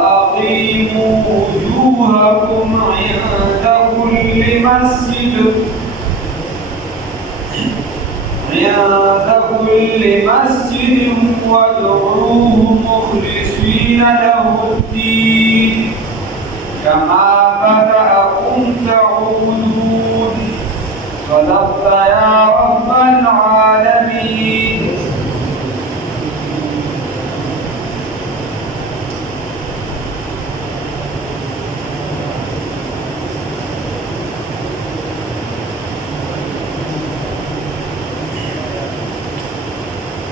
وأقيموا وجوهكم عند كل مسجد وادعوه مخلصين له الدين كما بدأكم تعودون صدقت يا رب العالمين.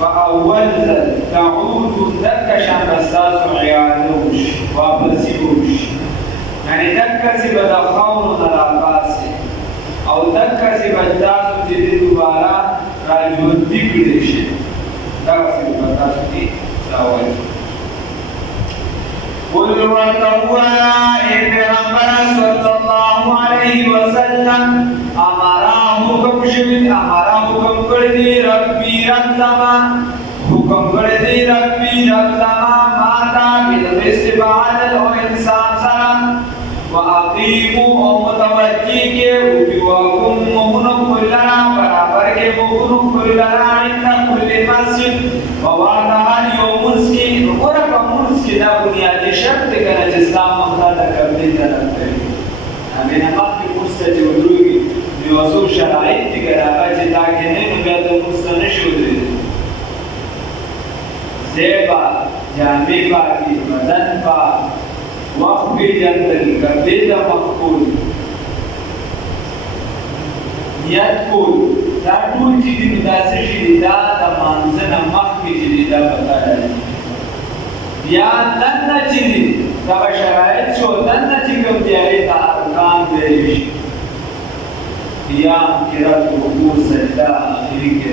فأول تعود دكشان بساس عيالوش وابسيوش يعني دكسي بدا خون نراقاسي او دكسي بداسو جدي دوبارا راجو ديكليش دكسي بداسو دي ساوال قل وتوى پیغمبر صلی اللہ علیہ وسلم امراه حکم شوید امراه حکم کردی ربی ربلما حکم کردی ربی ربلما ماتا بالاستبعاد و انسان سلام و اقیمو و متوجی کے وجوہکم مہنم کلنا برابر کے مہنم کلنا عند کل مسجد و وعدها یوم مسکین ورقا مسکین دا بنیادی شرط کنا جسلام مخدر کبلی طرف کری ہمیں نمک کی مستجی ودروگی بیوزو شرائط دیگر آبا جی تاکہ نہیں نبیت مستنش ہو دے زیبا جامع پاکی بدن پاک وقت بھی جندل کبید مقبول نیت کول دا ټول چې دې متاثر شي دا د مانځنه مخکې چې دا پتا لري یا دنه چې دا شرایط شو دنه چې کوم دی هغه ته ارکان دی شي یا قرات رکوع سجده اخري کې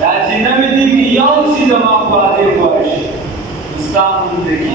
دا چې نوې دي یو څه د ما په اړه وایي استاد دې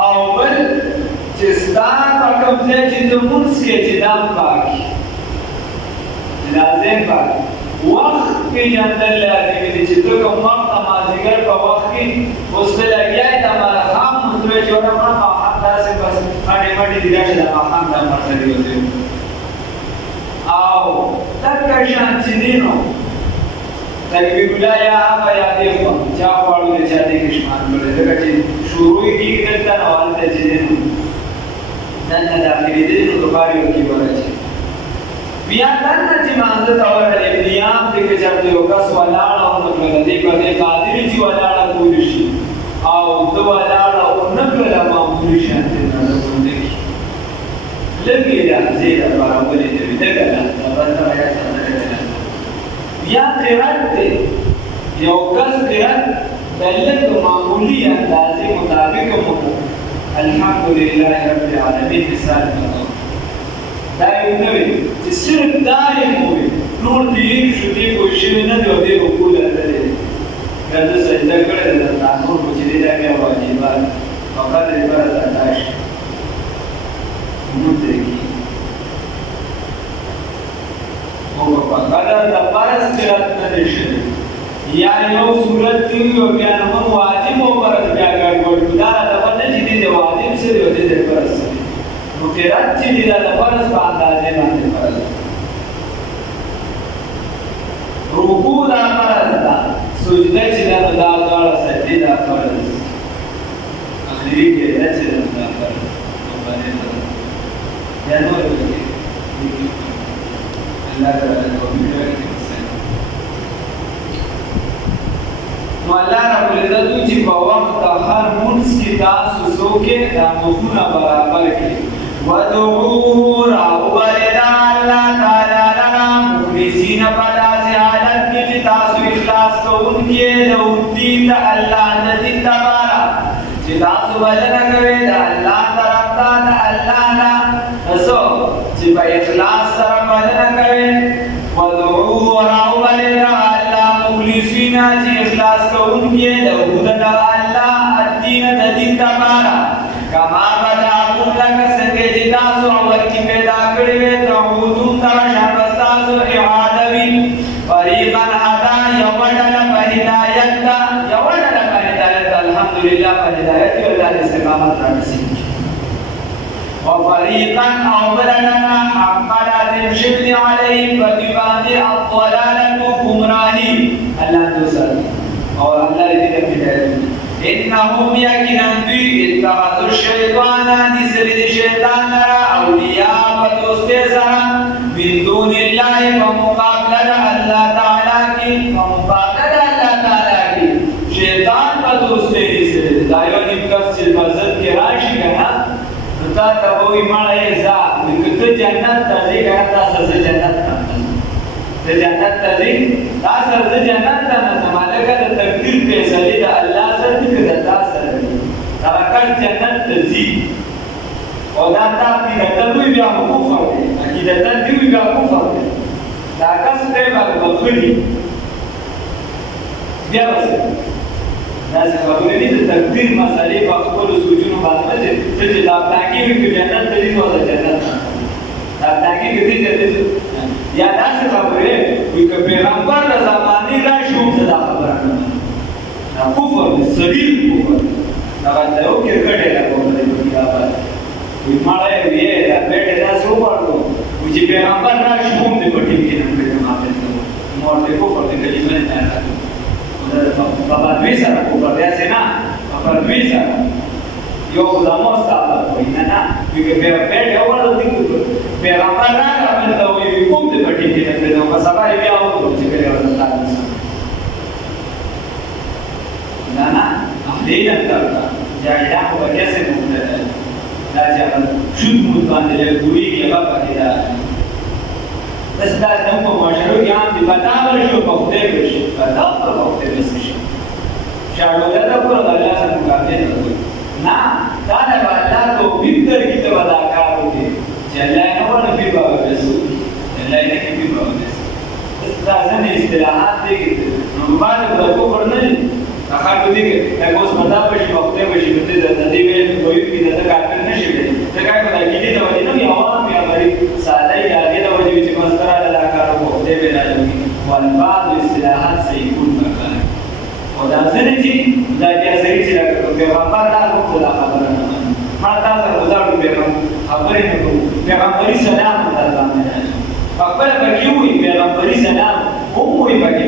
او بل چې ستان په کوم ځای چې د مونځ کې چې دام پاکي لازم پاکي وخت پېژندل لازمي دي چې ته کوم وخت مازدیګر په وخت کې اوس به لګیا یې د ماښام لمونځ به چې ونه مړه ماښام داسې بس مټې مټې دي چې د ماښام دا مرسلې وځي او دکه شان چې دي نو تکبیر الله یا ابا یا دیخوا چا پاړو چا دې کشمان کړي ځکه چې شروع یې دلته راوړل ته چې دنه داخلي دې نو دوباره یو کې ورچې بیا دنه چې مانځه تا ورلې نیام دې کې چې یو کس ولاړ او نو دې په دې قادر چې ولاړ کوی شي او دو ولاړ او نو کله معمول شي ته نه ورته لګي دا زیاده برابرې دې دغه نه راځه راځه بیا قرات دې یو کس قرات بلد معمولی اندازې مطابق مو الحمدلله رب العالمین مثال دا یو نوې چې صرف دا یې موي نور دې شو دې کوئی شی نه دی او دې وکول درته کله سجده کړې ده نور مو چې دې دا کې واجب او قدر پر تاش نو دې کی او په قدر د پارس قرات نه شي یا یو صورت دی او بیا نو واجب او فرض بیا ګډوډ دا د باندې چې دی واجب سره دی د فرض سره نو قرات چې دی د فرض په اندازې باندې فرض رکوع دا فرض ده سجده چې دا غاړه سجده دا فرض اخري کې دا چې دا فرض نو باندې یا نو الله تعالی توفیق نو الله رب العزت چې په وخت هر منځ کې تاسو څوکې د مخونه برابر کړي ودعوه راوبلدا الله تعالی لنا مخلصین په داسې حالت کې چې تاسو اخلاص کوونکي د دین د الله د دین لپاره چې تاسو بلنه کوئ د الله طرف ته د الله نه تاسو چې په اخلاص سره بلنه کوئ ودعوه راوبلدا مخلصین چې اخلاص کوونکي د وجود د الله الدین د دین لپاره کما بداکم لکه څنګه چې تاسو اول کې پیدا کړی وې تعودون دا شابستاسو اعادوي فریقا هدا یو ډله په هدایت الحمدلله په هدایت او د استقامت راځي وفريقا او بلدنا حق لازم شبل عليهم فدبان الضلالة گمراهی اللہ دوسر اور اللہ رضی اللہ انہم یقیناً دوی اتخذوا الشیطان نسرد شیطان لرا اولیاء بدوستے سرا من دون اللہ فمقابلت اللہ تعالیٰ کی فمقابلت اللہ تعالیٰ کی شیطان بدوستے نسرد دائیو نمکس چل بزد کی راشی کنا تا تبوی مړی ځه که جنت ته ځې که نه تا سره زه جنت ته ته جنت ته ځې تا سره زه جنت ته نه ځم هلکه د تقدیر فیصلې د الله سره دي که د تا سره دي دغه کس جنت ته ځي او دا تا عقیدتن وي بیا خو کفر دی عقیدتن دي وي بیا کفر دی دا کس دی به بخلي بیا به څه داسې خبرې دي د تقدیر مسئلې په خپلو سوچونو باندې نه چې دا پلاکې وي که جنت ته ځي نو د جنت دا پلاکې که ځي یا داسې خبرې وي که پیغمبر د زمانې راشي هم زه دا خبره نه منم دا کفر دی صریح کفر دی هغه ته یو کرکټ یې راکولی دا باندې وي مړی وي دا بیټ یې داسې وغواړو وي چې پیغمبر راشي هم دې په ټیم کې نه کړي ما پرېږدو نو ورته کفر دی کلمه یې نه راکوي بابا دوی سره کفر دی هسې نه بابا دوی سره یو خدامو ستا کوي نه نه وي که بیټ یې وغواړو پیغمبر راغله بلته وایي کوم دې په ټیم کې نه پرېږدم په سبا یې بیا وکړو چې کړی ورته تعلیم نه نه اهلی نه کرتا جاهلا خو به کیسې مبتدا دا چې هغه شود مود باندې لګوېږي هغه پکې ده بس دا زموږ په معاشرو کې عام دي پتا ورشي او په خدای ورشي پتا په خدای ورشي شاړوله ده پوره د الله سره مقابله نه کوي نه دا د الله توفیق درکړي ته به دا کار وکړي چې الله یې نه ورنه پې به وبېسو الله یې نه کې پې به وبېسو بس دا ځینې اصطلاحات دي نو بعد د کفر نه دي هغه دې کې اوس مدا په شي وخت به شي ته د دې ویل کوي چې دا کار نه شي ویل دا کار په کې دې د وجه نه یو عام یا غریب ساده یا دې د وجه چې مسترا د کار په دې ویل راځي ول بعض اصطلاحات صحیح کول کړه او دا ځنه چې دا بیا صحیح چې پیغمبر راغلو دا خبره نه ما تاسو غواړم خبرې نه کوم پیغمبري سلام درته خبره پکې وي پیغمبري سلام هم وي پکې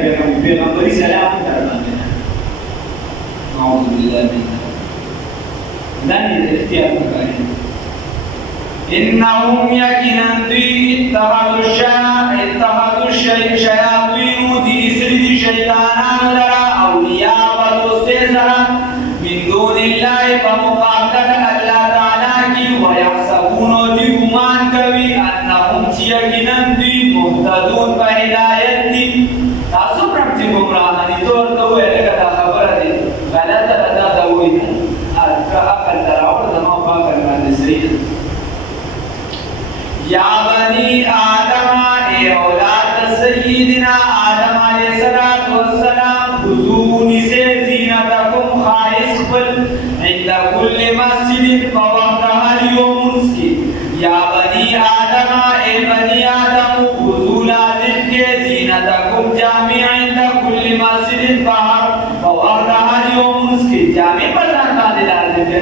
پیغمبري سلام درته نعوذ بالله من ذلك. dan ikhtiar kalian. Innahum yakinan ittahadu shayatin di isri syaitan lara awliya wa doste zara min dunillahi fa muqaddara Allah ta'ala ki wa yahsabuna di guman kawi annahum yakinan muhtadun wa hidayat di tasu prakti gumrahan itu atau ada kata khabar di galat ada dawin akan terawal sama bakal nasir ya bani adam aulad sayyidina adam alayhi salatu wassalam khuduni se zinatakum khais qul inda kulli masjid fawaqtaha al-yawm muski ya bani adam khudhu lazim ke zinatakum jami' inda kulli masjid fawaqtaha al-yawm muski jami'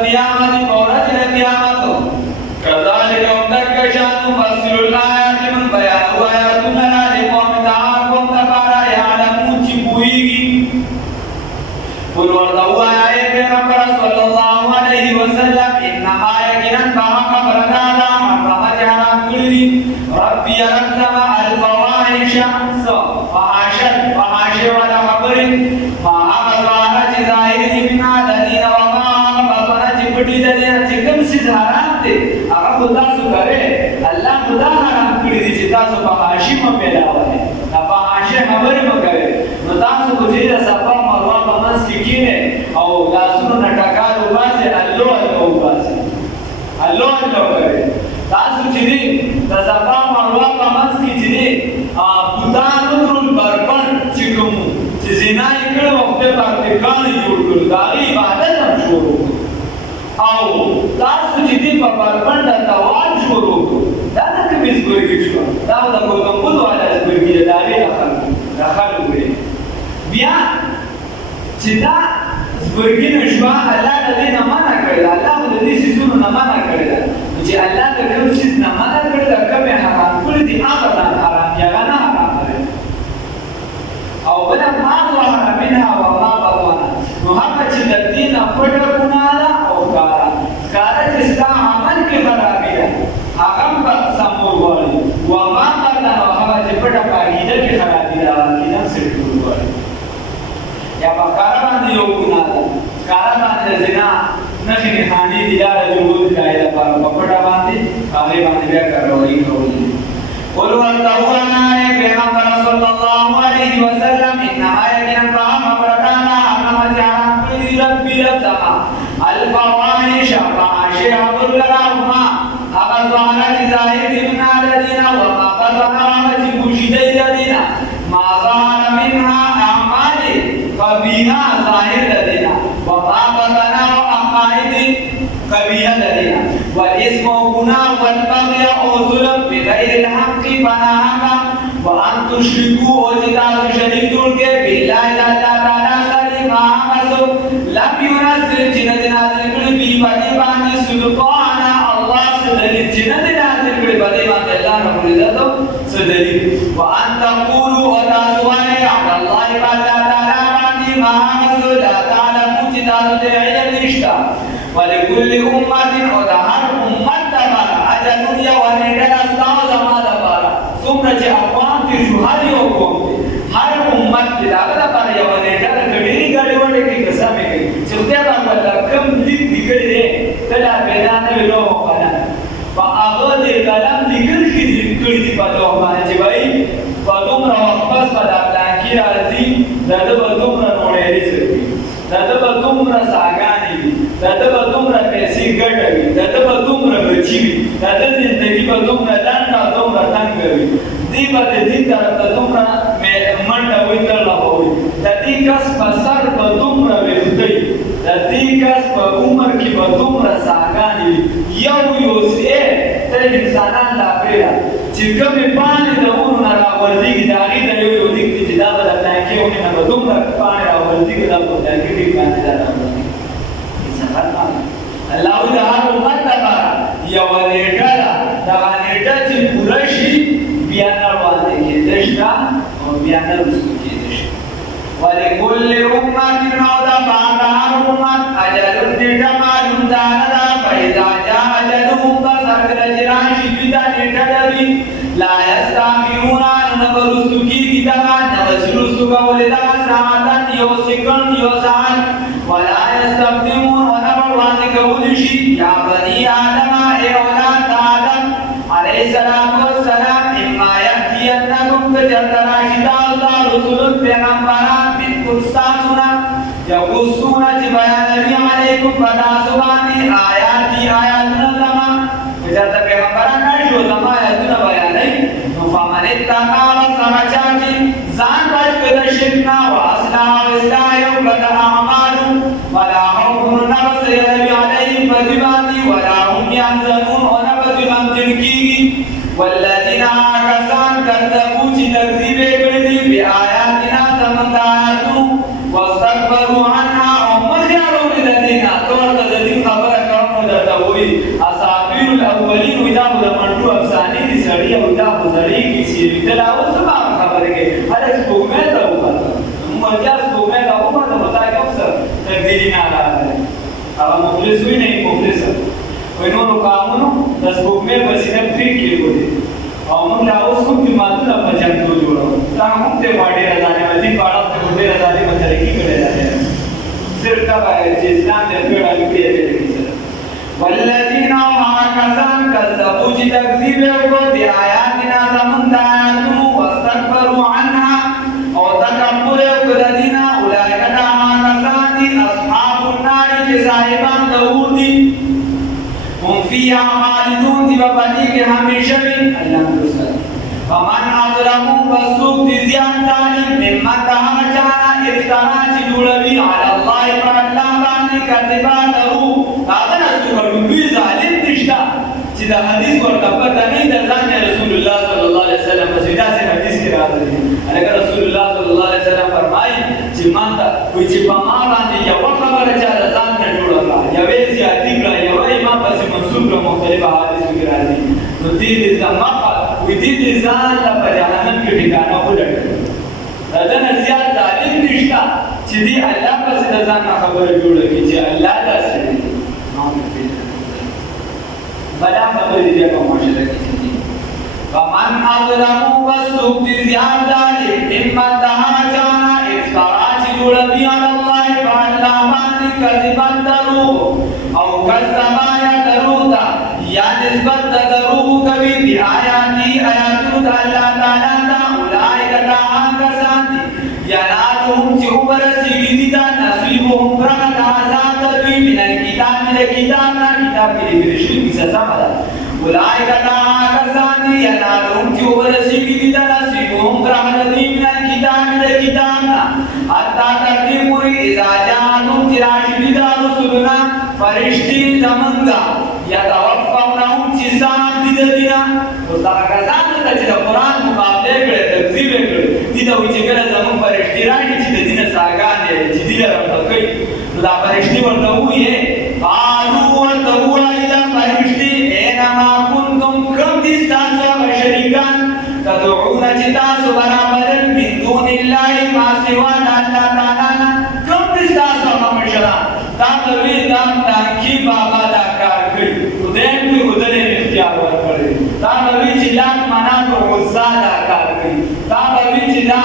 القيامة forge القيامة كذلك أمدك شان نفصل الآيات من بيان وآيات لنا لقوم تعاقم تبارا يعلمون تبويجي قل والله يا پیغمبر صلى الله عليه وسلم إنما يقينا بها خبرنا لا حرم جهرام كل ربي ربنا الفواحش فحاش ولا خبر ما أغضانا ظاهر من الذين وما أغضانا جبتي الذين جكم سيز حرام تے اگر خدا سو کرے اللہ خدا حرام کری دی چتا سو فحاشی میں پیدا ہوئے نا فحاشی خبر میں کرے نتا سو کجید سپا مروا پمنس کی کینے او لاسونو نٹکار اوباسے اللہ کرے تاسو چیدی دا سپا مروا پمنس کی چیدی بوتانو کرل برپن چکمو چی زنائی کڑ وقت پاکتکانی جوڑ کر داغی عبادت ہم شروع او تاسو چیدی پا برپن دا توال شروع دا دا کمی زبرگی شو دا دا گوتم بود والا زبرگی داغی رخل ہوئے بیا چی دا زبرگی نشوا اللہ دا دینا مانا کرده اللہ دا دی سیزونو نمانا کرده چی اللہ دا کم سیز نمانا کرده کم حرام کرده آقا حرام یاغانا حرام کرده او بلا ما ظهر منها وما بطن نو هغه چې د دین پټه ګناه ده او کارا چې ستا عمل کې خرابي ده هغه په سمور وایي وما بطن هغه چې پټه عقیده کې خرابي ده عقیده سره ټول وایي یا په کار باندې یو ګناه ده کار باندې زنا نخې نښانې دي یا د جهود قاعده په پټه باندې هغه باندې بیا کاروي کوي قل والله يا پیغمبر صلی الله علیه وسلم انما يقين فهم بردانا انما جعلنا كل ربي ربما الفواحش فحاشر عبد لهما أغضانا لزاهد من الذين وما قدرنا وجبوشد الذين ما ظهر منها أعمال قبيها ظاهر الذين وما قدرنا وأقائد قبيها الذين والاسم والغنى والبغي وظلم بغير الحق فنهاك وأن تشركوا وجدال شريك بالله تعالى سليما حسب لم ينزل جند نازل كل بان سلطانا الله سدليل جند نازل كل بان الله رب العزت سدليل وأن تقولوا وتسوى على الله تعالى ما حسب لا تعلموا جدال علم نشتا ولكل أمة ودهر أمة تبارا أجل ونجل أستاذ ما تبارا ثم جاء أقوام ترجو هر يوم هر أمة تبارا تبارا ونجل كبيري گاڑی وڑے کی قسمیں گئی چلتے باقا لکم لکھ دکڑ دے تلا پیدانے لو مقانا فا آغاد کلام دکڑ کی دکڑ دی پتو مقانا چی بھائی پتوم را وقفز پدا پلانکی رازی دادا پتوم را نوڑیری سکتی دادا پتوم را ساگانی بھی دادا پتوم را پیسی گڑ بھی دادا پتوم را بچی بھی دادا زندگی پتوم را لانڈا توم را تنگ بھی دی پتے دی طرف پتوم را منڈا ہوئی ترلا ہوئی دادی کس پسر پتوم را ویختی دادی کس پا عمر کی پتوم را ساگانی بھی یو سی تر انسانان لا پریدا چکم پانی دا اونو نرا ورزی کی داغی دا یو دیکھ دی جدا بدا تانکی ہونی نا پتوم را پانی را ورزی کی دا پتاکی دیکھ پانی دا ورزی انسان خطمان اللہ دا ہر امت تبارا یا ولیٹالا دا غانیٹا چی پورشی بیانر واندے کی دشتا اور بیانر رسول کی دشتا ولكل أمة نوضا بعدها أمة أجل تجمال داردا فإذا جاء أجلهم فسكر جراش بدن تدبي لا يستعملون نبرسكي كتابا نبسرسك ولدا ساعة يوسكن يوسعن ولا يستخدمون ونبروانك ولشي يا بني آدم أولاد آدم عليه السلام والسلام إما يأتينكم كجرد الله رسول پیغمبران منکم استاسونا یقصون جبیان نبی علیکم بداسوانی آیاتی آیاتنا زمان بجرد پیغمبران نشو زمان آیاتنا بیانی نفامن اتقال سمچاکی زان بچ کد شرکنا و اصلاح و اصلاحیم بد اعمالو ولا حکم نفس نبی علیکم بدباتی ولا هم ینزنون و نبد غمتنکیگی والذین آکسان کذبو چی تکذیب کردی بی آیاتنا زمند آیاتو واستکبروا عنها ومخیارو لدینا طور تدین خبر درته وایي اساطیر الاولین وایي دا خو د منډو افسانې دي سړي او دا خو زړې کیسې دي ته لا اوس څه خبرې کوې هلک سپوږمۍ ته وکړه مونږ سپوږمۍ ته وکړه نو تا کوم څه تبدیلي نه راغلی هغه مخلص وي نه مخلصه وایي نورو قامونو د سپوږمۍ په سینه پرې کېښودې او موږ لا اوس کوم جوماتونه په جنګو جوړوو تا هم ته غواړې رضانې مدي په اړه ته ډېرې رضانې به ترقي کړې ده صرف دا باید چې اسلام د پیړه کې دی والذین کسان کذبوا چې تکذیب وکړو د آیاتنا زمونږ د آیاتونو واستكبروا عنها او تکبر وکړو د دینه اولئک کسان دي اصحاب النار چې صاحبان د اور دي هم فيها خالدون دي په دې کې همیشه وي الله رسول فمن اظلم فسوق دي زیات ظالم ممن هغه چانا افترا چې جوړوي علی الله پر الله باندې کذبا درو هغه نه څوک ظالم نشته چې دا حدیث ورته پته نه د ځان رسول الله صلی الله علیه وسلم په سیدا سے حدیث کې راغلی هغه رسول الله صلی الله علیه وسلم فرمایي چې مانته وي چې په ما باندې یو خبره چې ځان نه جوړه یوې زیاتی کړه یوې ما پسې منسوب کړه مختلف حدیثو کې راځي نو دې زمقه وي دې ځان په جهنم کې ټکانه ولټه دا نه زیات ظالم نشته چې دې الله پسې د ځان خبره جوړه کړي چې الله داسې دی بلا خبرې دې په معاشره کې دي فمن اظلم وسوق دي زیات ظالم ممن دها جانا افترا چې جوړوي علی الله فالله باندې کذبا درو او کذبا یا درو دا یا نسبت درو کوي بی آیاتی آیاتو د الله تعالی دا اولئک کسان دي ینالهم چې ورسیږي دي دا نصیبهم برخه د عذاب دوی من الکتاب د کتاب نه کتاب کې لیکل شوي سزا ده اولئک کسان دي ینالهم چې ورسیږي دي دا نصیبهم برخه د دوی من الکتاب د کتاب نه حتی ترتې پورې اذا جاءهم چې راشي دي دا رسولنا فرشتي زمونږ یتوفونهم چې سان دي د دینه اوس دا کسان ته چې د قرآن مقابله کړي تکذیب یې کړي دي ته وایي چې کله زمونږ فرشتي راشي چې د دینه ساګانې چې دي راته کوي نو دا فرشتي ورته وایي قالو ورته وایي دا فرشتي اینما کنتم کوم دي ستاسو هغه شریکان تدعون چې تاسو برابر من دون الله ما سوا د الله تعالی کوم دي ستاسو هغه مشران دا دوی دا تانکی بابا دا کار کوي خدای کوي خدای اختیار ورکړي دا دوی چې لاک منات او غزا دا کار کوي دا دوی چې دا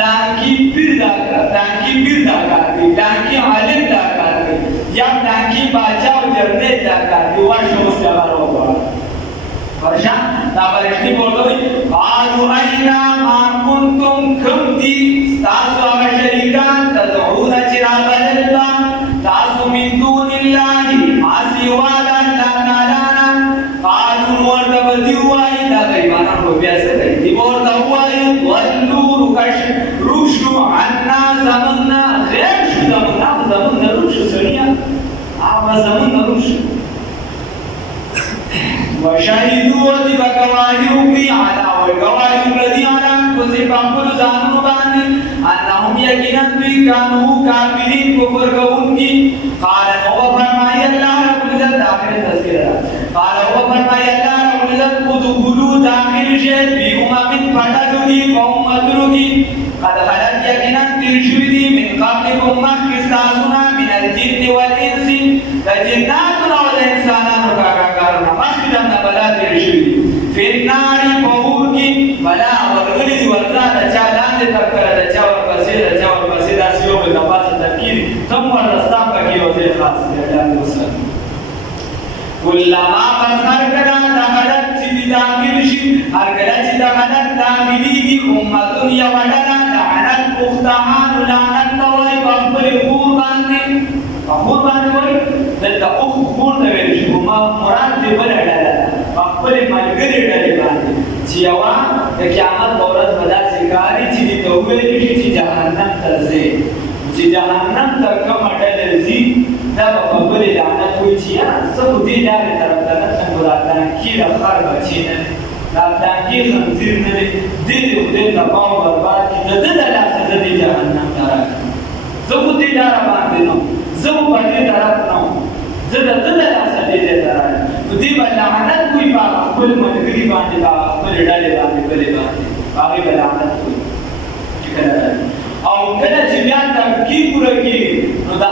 لانکی پیر دا کار کوي لانکی عالم دا کار کوي یا لانکی باچا او جرنیل دا کار کوي ورشه اوس دا راوړه ورشه دا فرشتي بولوي قالوا اینا ما کنتم کم دي تاسو هغه شریکان تدعون چې رابلل تاسو من دون الله ما سوا د الله تعالی قالوا ورته بدی وایي دا ایمانان په بیا څه کوي دی ورته وایي ولور کش روشو عنا زمنا غیر شو زمنا روشو سړیا هغه زمنا روشو وشهدوا دی بگواهیو کی علا والگواهیو لدی علا کسی پاکلو زانو باندی انہم یقیناً دوی کانو کافرین کفر کون کی قال هو فرمائی اللہ رب العزت داخل تذکر قال هو فرمائی اللہ رب العزت ادخلوا داخل شید بی امامت پڑھلو کی قومتلو کی قد خلت یقیناً ترشوی دی من قبلکم مخستاسونا من الجن والانس لجناتنا والانسانانو کاکاکارنا مخدم بلا ترشوی دی فیرناری پہور کی بلا ورغلی دی ورزا دچا لاندے تکر دچا ورپسی دا سیو بلتا پاسا تکیر تم ورستا پکی وزی خاص دیدان دوسر کلما پس ہر کدا دخلت چی داخل شی ہر کدا چی دخلت داخلی کی امتون یا وڈنا لعنت اختحان لعنت توئی بخبر خور باندی خور باندی وئی دلتا اخ خور دویل شی مراد دی بلا ڈالا خپل ملګری ډلې باندې چې یوا د قیامت په ورځ به داسې کاري چې دې ته وویل شي چې جهنم ته ځې چې جهنم ته کومه ډله ځي دا به خبرې لعنت وایي چې یاره څه خو دې لارې طرف ته نه څنګه دا تانکي د خر بچی نه دی دا تانکي خنزیر نه دی دې دې خدای ته پام برباد کړي د ده د لاسه زه دې جهنم ته راکړم زه خو دې لاره باندې نه وم زه خو په دې طرف نه وم زه د ده د لاسه دې خپل ملګري باندې خپل ډلې باندې بلې باندې هغې به لعنت وایي چې کله راځي او کله چې بیا تفکیک پوره کېږي نو د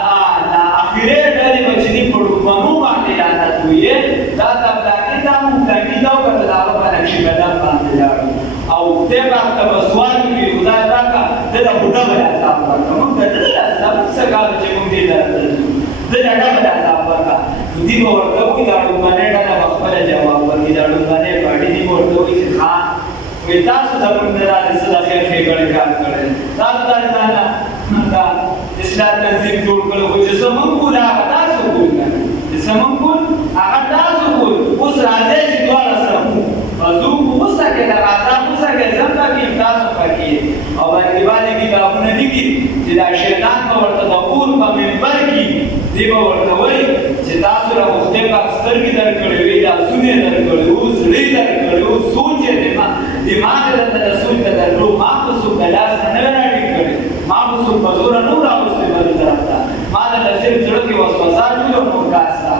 آخرې ډلې به چې دي په ډوبمنو باندې لعنت وایي دا تبلاغي دا مبتغي دا او که د هغه په نقشي قدم باندې لاړو او دی به ورته به سوال وکړي خدای راکړه ده د بوډه به عذاب ورکړه موږ ته د ده د عذاب څه کار چې موږ دې ته راځو ده د ډبه عذاب ورکړه نو دوی به ورته وایي دا ډوبنۍ ډله به خپله جواب ورکړي دا ډوبنۍ پارټي دوی به ورته وایي چې ښه وایي تاسو زموږ نه داسې څه د خیر ښېګڼې کار کړی تاسو دا اصلاح تنظیم جوړ کړی خو چې څه موږ کول هغه تاسو کول که نه چې څه موږ کول هغه تاسو کول اوس راځئ چې دواړه سره مو فذوقوا وسکئ دغه عذاب وسکئ زه پکې یم تاسو پکې او باندې باندې کتابونه لیکي چې دا شیطان به ورته د اور په منبر کې دی به ورته وایي چې تاسو را خدای پاک سترګې درکړې وي لاسونه یې درکړي وو زړه یې درکړی وو سوچ یې دماغ یې درته د سوچ ته درکړو ما خو څوک د لاس نه نه راټیټ کړی ما خو څوک په زوره نه و راوستی بل طرف ته ما درته صرف زړه کې وسوسه جوړه نور کار ستا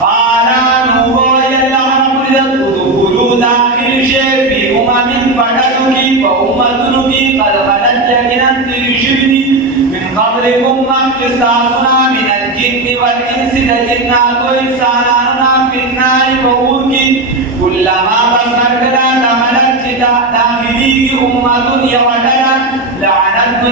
قال نوبوي الله رب ادخلوا داخل شيء في پڑھلو کی فأمتنو کی قد خلت یقینا تیری شوی من قبلکم مختصاصنا من الجن والانس لجنات و انسانانا فی النار بغور کی کلما بسر کلا دخلت چتا داخلی کی امتن یوٹلا لعنت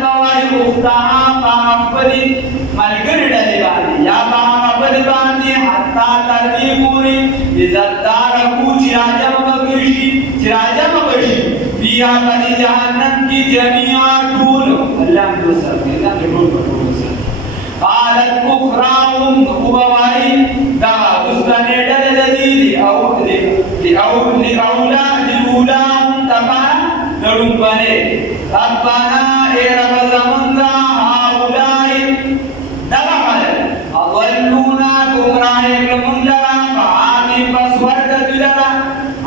بوائی اختها فاقبلی ملگر ڈلی بانی یا فاقبلی بانی حتی تردی پوری عزتدار کو چراجم بگرشی چراجم بگرشی بیا بنی جہنم کی جميعا ٹول اللہ میں دوسر اللہ میں ٹول پر ٹول سر قالت اخراهم نقوبوائی دا اسکنے ڈل لدی لأولاهم تبا نڑن بنے ربنا اے رب زمنگا هؤلائی دغمل اضلونا گمراہ منجرا فآمین بسورد دلرا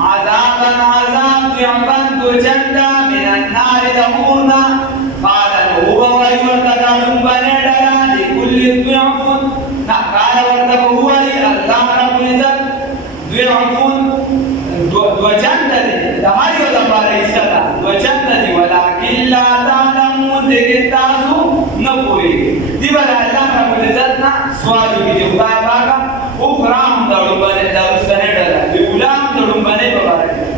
عذابا عذاب ضعفا دجندا من النار دمورنا قال هو ويرتدى بنيدلا لكل ضعف قال ورتب هو الله رب العزت ضعف وجندا دهاري ولا باريسدا وجندا ولكن لا تعلمون دغتاسو نپوي دی بل الله رب العزت نا سوال کی خدای پاک او کرام دړو باندې دا سنډلا دی غلام دړو باندې مبارک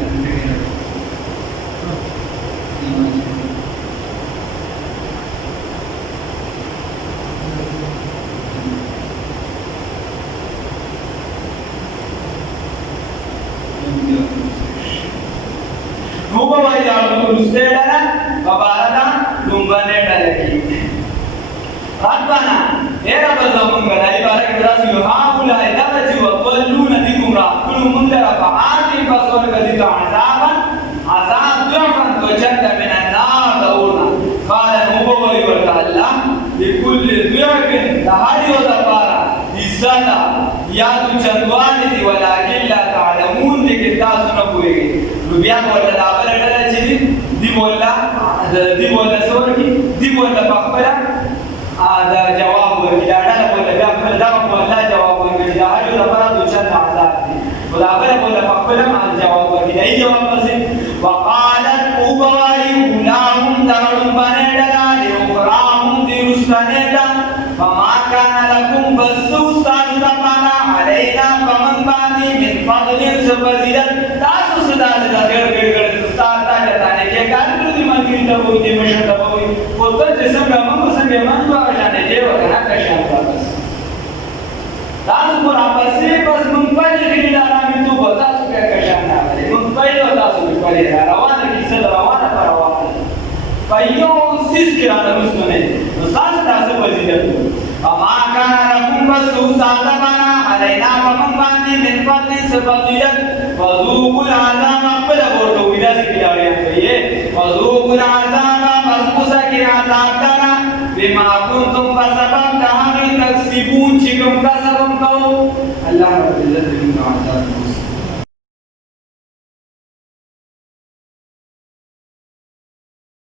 نو بوای دا لستهډلا مبارک لومبنه ډلکی ربنا اے رب زمون غلای بارک دراسو هؤلاء دغتی وضلون دي گمراه كل منذر فعاتي فصور غديت عذابا عذاب ضعفا وجد من النار دورنا قال نبوي وتعالى لكل ضعف لهاري ودبارا إسانا يادو چندوان دي ولكن لا تعلمون دي كتاسو نبوي ربيان ولا دابر ډله چې دی مولا سورکی دی مولا بخبره دا جواب ورکړي دا ډله بوله بیا خپل دغه مولا جواب ورکړي دا هر یو لپاره د چند عذاب دي ولا بله بوله بخبله جواب ورکړي دا جواب پسې وقالت اوبوای اولاهم دغړم باندې ډله لاخراهم دې رسلانې ته فما كان لكم بسوستان دپانا علینا پمن باندې من فضل سفضیلت تاسو صدا صدا خیر کړي ستاسو ته نه کې کار کړی مګر ته وې دې مشه ته وې او ته چې څنګه موږ څنګه منځو ځانې دی وکړه که شان تاسو تاسو پر اپسې بس موږ پاتې کې نه راځي ته و تاسو کې که شان نه لري موږ پېلو تاسو په لري روانه کې څه روانه پر روانه پایو سیس کې راځو نه تاسو وزیدت اما كان لكم بسوستان علينا ومن باندې من فضل سفضیلت فذوقوا العذاب قبل ورته ویلا سکیاویا کوي فذوقوا العذاب مسوسه کې عذاب درا بما كنتم بسبب دهغه تکسبون چې کوم کسب کوم الله رب العزت دې عذاب